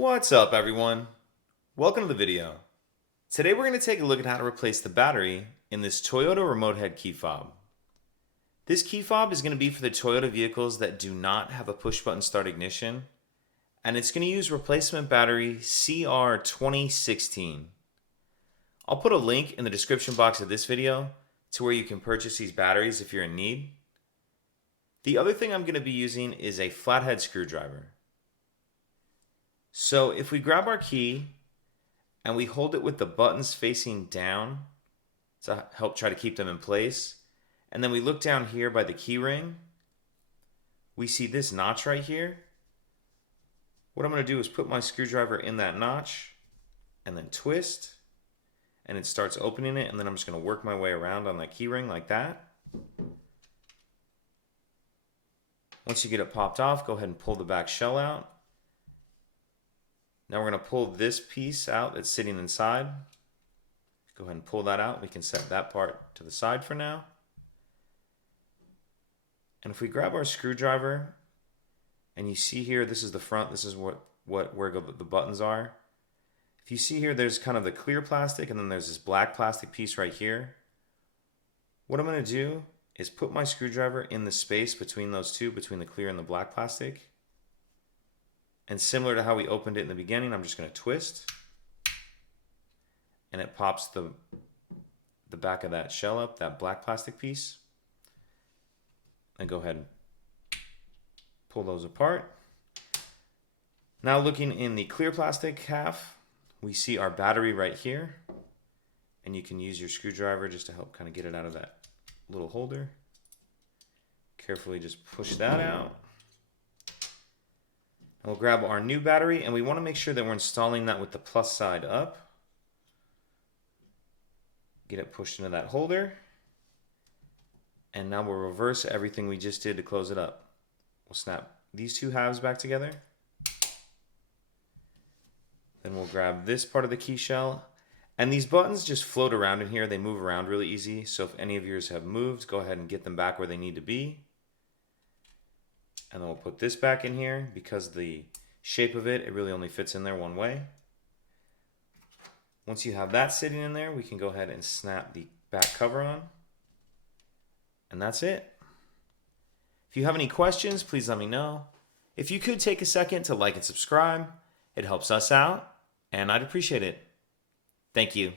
What's up, everyone? Welcome to the video. Today we're going to take a look at how to replace the battery in this Toyota remote head key fob. This key fob is going to be for the Toyota vehicles that do not have a push button start ignition, and it's going to use replacement battery CR2016. I'll put a link in the description box of this video to where you can purchase these batteries if you're in need. The other thing I'm going to be using is a flathead screwdriver. So if we grab our key and we hold it with the buttons facing down to help try to keep them in place, and then we look down here by the key ring, we see this notch right here. What I'm going to do is put my screwdriver in that notch and then twist, and it starts opening it, and then I'm just going to work my way around on that key ring like that. Once you get it popped off, go ahead and pull the back shell out. Now we're going to pull this piece out that's sitting inside. Go ahead and pull that out. We can set that part to the side for now. And if we grab our screwdriver, and you see here, this is the front, this is where the buttons are. If you see here, there's kind of the clear plastic, and then there's this black plastic piece right here. What I'm going to do is put my screwdriver in the space between those two, between the clear and the black plastic. And similar to how we opened it in the beginning, I'm just going to twist. And it pops the back of that shell up, that black plastic piece. And go ahead and pull those apart. Now looking in the clear plastic half, we see our battery right here. And you can use your screwdriver just to help kind of get it out of that little holder. Carefully just push that out. And we'll grab our new battery, and we want to make sure that we're installing that with the plus side up. Get it pushed into that holder. And now we'll reverse everything we just did to close it up. We'll snap these two halves back together. Then we'll grab this part of the key shell. And these buttons just float around in here. They move around really easy. So if any of yours have moved, go ahead and get them back where they need to be. And then we'll put this back in here. Because the shape of it, it really only fits in there one way. Once you have that sitting in there, we can go ahead and snap the back cover on. And that's it. If you have any questions, please let me know. If you could take a second to like and subscribe, it helps us out, and I'd appreciate it. Thank you.